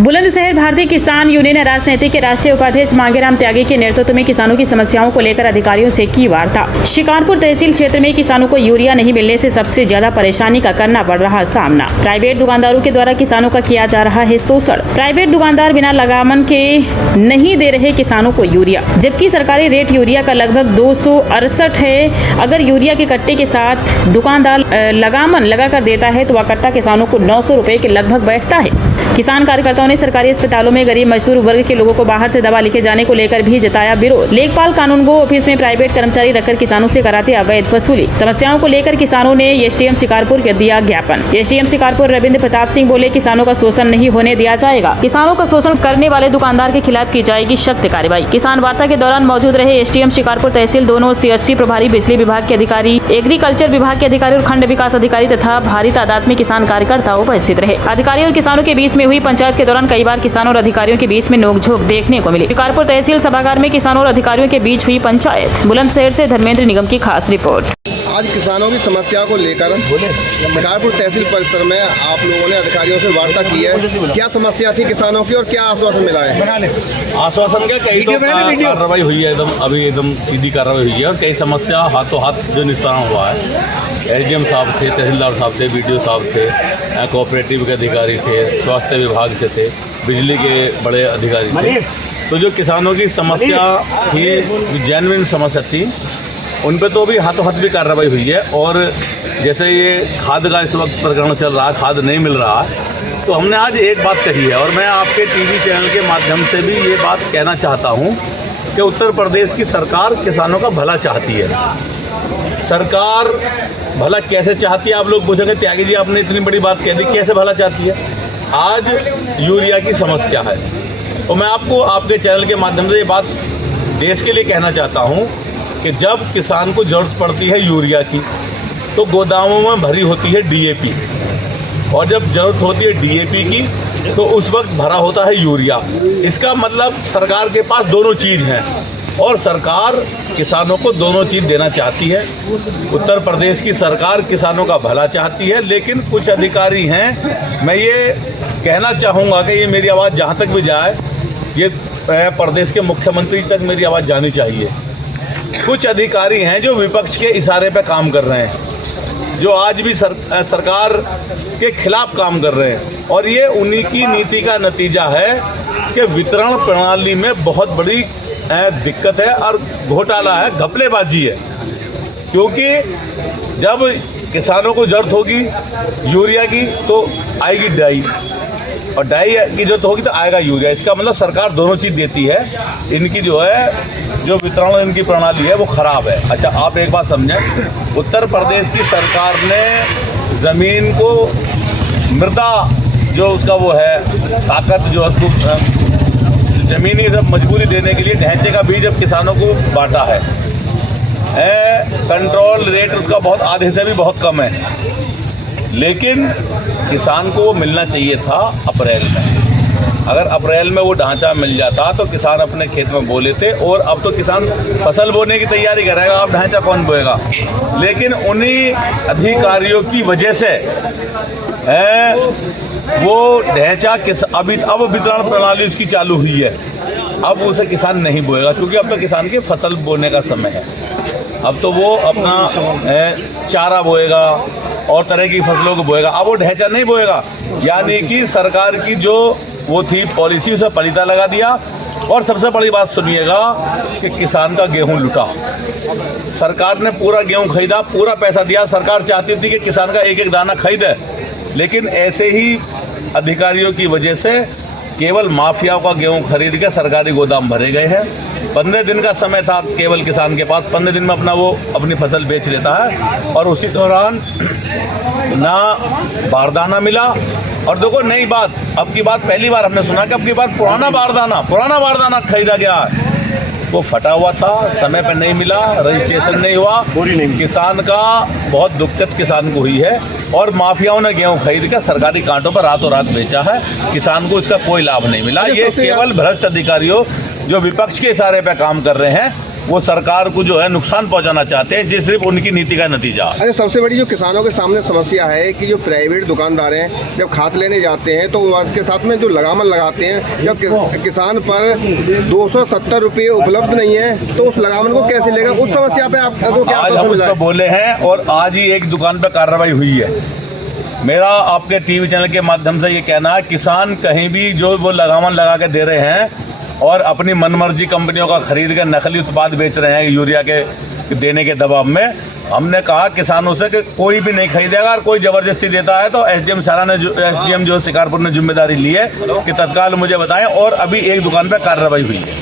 बुलंदशहर भारतीय किसान यूनियन राजनीति के राष्ट्रीय उपाध्यक्ष मांगेराम त्यागी के नेतृत्व में किसानों की समस्याओं को लेकर अधिकारियों से की वार्ता। शिकारपुर तहसील क्षेत्र में किसानों को यूरिया नहीं मिलने से सबसे ज्यादा परेशानी का करना पड़ रहा सामना। प्राइवेट दुकानदारों के द्वारा किसानों का किया जा रहा है शोषण। प्राइवेट दुकानदार बिना लगामन के नहीं दे रहे किसानों को यूरिया, जबकि सरकारी रेट यूरिया का लगभग 268 है। अगर यूरिया के कट्टे के साथ दुकानदार लगामन लगाकर देता है तो वह कट्टा किसानों को 900 रुपए के लगभग बैठता है। किसान कार्यकर्ताओं ने सरकारी अस्पतालों में गरीब मजदूर वर्ग के लोगों को बाहर से दवा लिखे जाने को लेकर भी जताया विरोध। लेखपाल कानून गो ऑफिस में प्राइवेट कर्मचारी रखकर किसानों से कराते अवैध वसूली। समस्याओं को लेकर किसानों ने एसडीएम शिकारपुर को दिया ज्ञापन। एसडीएम शिकारपुर रविंद्र प्रताप सिंह बोले, किसानों का शोषण नहीं होने दिया जाएगा। किसानों का शोषण करने वाले दुकानदार के खिलाफ की जाएगी सख्त कार्रवाई। किसान वार्ता के दौरान मौजूद रहे एसडीएम शिकारपुर तहसील, दोनों सीएचसी प्रभारी, बिजली विभाग के अधिकारी, एग्रीकल्चर विभाग के अधिकारी और खंड विकास अधिकारी तथा भारी तादाद में किसान कार्यकर्ता उपस्थित रहे। अधिकारियों और किसानों के बीच में हुई पंचायत के दौरान कई बार किसानों और अधिकारियों के बीच में नोकझोंक देखने को मिली। शिकारपुर तहसील सभागार में किसानों और अधिकारियों के बीच हुई पंचायत। बुलंदशहर से धर्मेंद्र निगम की खास रिपोर्ट। आज किसानों की समस्या को लेकर शिकारपुर तहसील परिसर में आप लोगों ने अधिकारियों से वार्ता की है। क्या समस्या थी किसानों की और क्या आश्वासन मिला है? आश्वासन क्या, कई तो कार्रवाई हुई है, एकदम सीधी कार्रवाई हुई है और कई समस्या हाथों हाथ जो निस्तारण हुआ है। एसडीएम साहब थे, तहसीलदार साहब थे, बीडीओ साहब थे, कोऑपरेटिव के अधिकारी थे, स्वास्थ्य विभाग से थे, बिजली के बड़े अधिकारी थे। तो जो किसानों की समस्या थी, जेन्युइन समस्या थी, उन पर तो भी हाथों हाथ भी कार्रवाई हुई है। और जैसे ये खाद का इस वक्त प्रकरण चल रहा है, खाद नहीं मिल रहा, तो हमने आज एक बात कही है और मैं आपके टीवी चैनल के माध्यम से भी ये बात कहना चाहता हूँ कि उत्तर प्रदेश की सरकार किसानों का भला चाहती है। सरकार भला कैसे चाहती है, आप लोग पूछेंगे त्यागी जी आपने इतनी बड़ी बात कह दी, कैसे भला चाहती है? आज यूरिया की समस्या है तो मैं आपको आपके चैनल के माध्यम से ये बात देश के लिए कहना चाहता हूँ कि जब किसान को जरूरत पड़ती है यूरिया की तो गोदामों में भरी होती है डीएपी, और जब जरूरत होती है डीएपी की तो उस वक्त भरा होता है यूरिया। इसका मतलब सरकार के पास दोनों चीज़ हैं और सरकार किसानों को दोनों चीज़ देना चाहती है। उत्तर प्रदेश की सरकार किसानों का भला चाहती है, लेकिन कुछ अधिकारी हैं, मैं ये कहना चाहूँगा कि ये मेरी आवाज़ जहाँ तक भी जाए, ये प्रदेश के मुख्यमंत्री तक मेरी आवाज़ जानी चाहिए। कुछ अधिकारी हैं जो विपक्ष के इशारे पर काम कर रहे हैं, जो आज भी सरकार के खिलाफ काम कर रहे हैं, और ये उन्हीं की नीति का नतीजा है कि वितरण प्रणाली में बहुत बड़ी दिक्कत है और घोटाला है, घपलेबाजी है। क्योंकि जब किसानों को जरूरत होगी यूरिया की तो आएगी डाई, और डाई की जरूरत होगी तो आएगा यूरिया। इसका मतलब सरकार दोनों चीज़ देती है। इनकी जो वितरण इनकी प्रणाली है वो ख़राब है। अच्छा, आप एक बात समझें, उत्तर प्रदेश की सरकार ने ज़मीन को मृदा जो उसका वो है ताकत जो है ज़मीनी मजबूरी देने के लिए ढांचे का बीज अब किसानों को बांटा है। कंट्रोल रेट उसका बहुत आधे से भी बहुत कम है, लेकिन किसान को वो मिलना चाहिए था अप्रैल में। अगर अप्रैल में वो ढांचा मिल जाता तो किसान अपने खेत में बो लेते, और अब तो किसान फसल बोने की तैयारी करेगा, अब ढांचा कौन बोएगा? लेकिन उन्हीं अधिकारियों की वजह से वो ढांचा अब वितरण प्रणाली उसकी चालू हुई है, अब उसे किसान नहीं बोएगा, क्योंकि अब तो किसान की फसल बोने का समय है। अब तो वो अपना चारा बोएगा और तरह की फसलों को बोएगा, अब वो ढांचा नहीं बोएगा। यानी कि सरकार की जो वो थी पॉलिसी उसे पलीता लगा दिया। और सबसे बड़ी बात सुनिएगा कि किसान का गेहूं लुटा, सरकार ने पूरा गेहूं खरीदा, पूरा पैसा दिया। सरकार चाहती थी कि किसान का एक एक दाना खरीदे, लेकिन ऐसे ही अधिकारियों की वजह से केवल माफियाओं का गेहूं खरीद के सरकारी गोदाम भरे गए हैं। 15 दिन का समय था केवल किसान के पास, 15 दिन में वो अपनी फसल बेच लेता है, और उसी दौरान ना बारदाना मिला। और देखो नई बात, अब की बात पहली बार हमने सुना कि अब की बात पुराना बारदाना खरीदा गया है, वो फटा हुआ था, समय पर नहीं मिला, रजिस्ट्रेशन नहीं हुआ, किसान का बहुत दिक्कत किसान को हुई है। और माफियाओं ने गेहूं खरीद कर सरकारी कांटों पर रातों रात बेचा है, किसान को इसका कोई लाभ नहीं मिला। ये केवल भ्रष्ट अधिकारियों जो विपक्ष के इशारे पर काम कर रहे हैं वो सरकार को जो है नुकसान पहुंचाना चाहते हैं, ये सिर्फ उनकी नीति का नतीजा। अरे सबसे बड़ी जो किसानों के सामने समस्या है कि जो प्राइवेट दुकानदार हैं जब खाद लेने जाते हैं तो उसके साथ में जो लगामन लगाते हैं, जब किसान पर 270 रुपये उपलब्ध नहीं है तो उस लगामन को कैसे लेगा? उस समस्या पे आपको क्या आज हम उसको बोले हैं और आज ही एक दुकान पर कार्रवाई हुई है। मेरा आपके टीवी चैनल के माध्यम से ये कहना है, किसान कहीं भी जो वो लगामन लगा के दे रहे हैं और अपनी मनमर्जी कंपनियों का खरीद के नकली उत्पाद बेच रहे हैं यूरिया के देने के दबाव में, हमने कहा किसानों से कि कोई भी नहीं खरीदेगा और कोई ज़बरदस्ती देता है तो एसडीएम जो शिकारपुर ने जिम्मेदारी ली है कि तत्काल मुझे बताएं और अभी एक दुकान पर कार्रवाई हुई है।